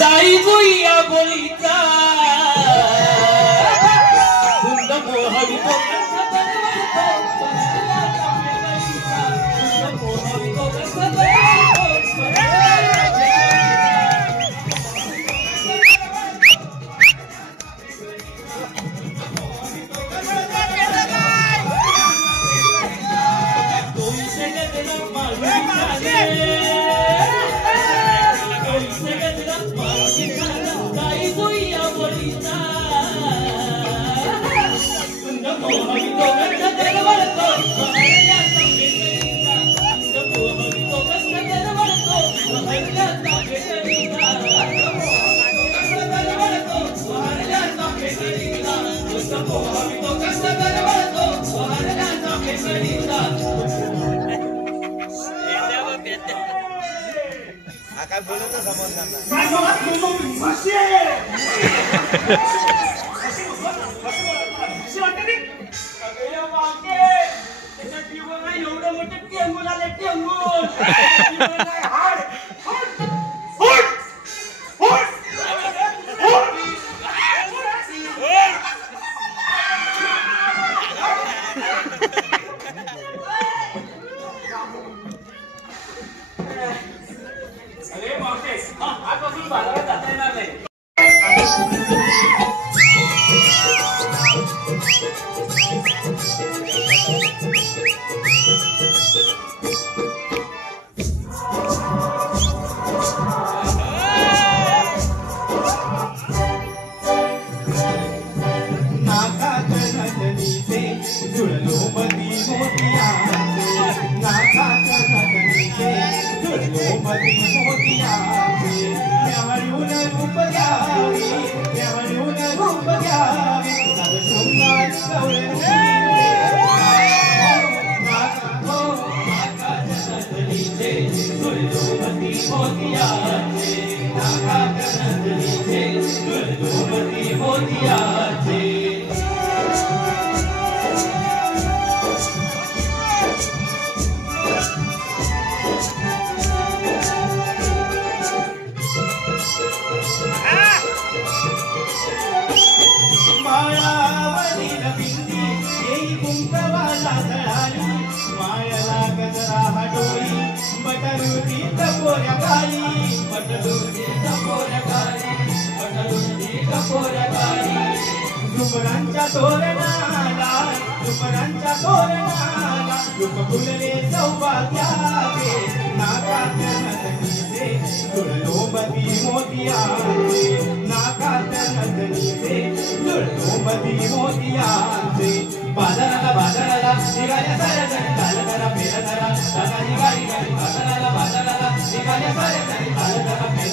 जाई जुईया बोलीचा धुंद मोहवी तो काय बोलत समजणार एवढं मोठं टेंगूल आले टेंगूल अरे मावशे आजपासून बाजारात जाता येणार नाही डुमरांच्या तोरणाला फुलले सौभाग्याचे नाकात नथनीचे जुळलोबती मोतियाचे नाकात नथनीचे जुळलोबती मोतियाचे बाजाराला निघाल्या साऱ्या जणी चाल करा फेर करा दादानी गाडी गाडी बाजाराला निघाल्या साऱ्या जणी चाल करा फेर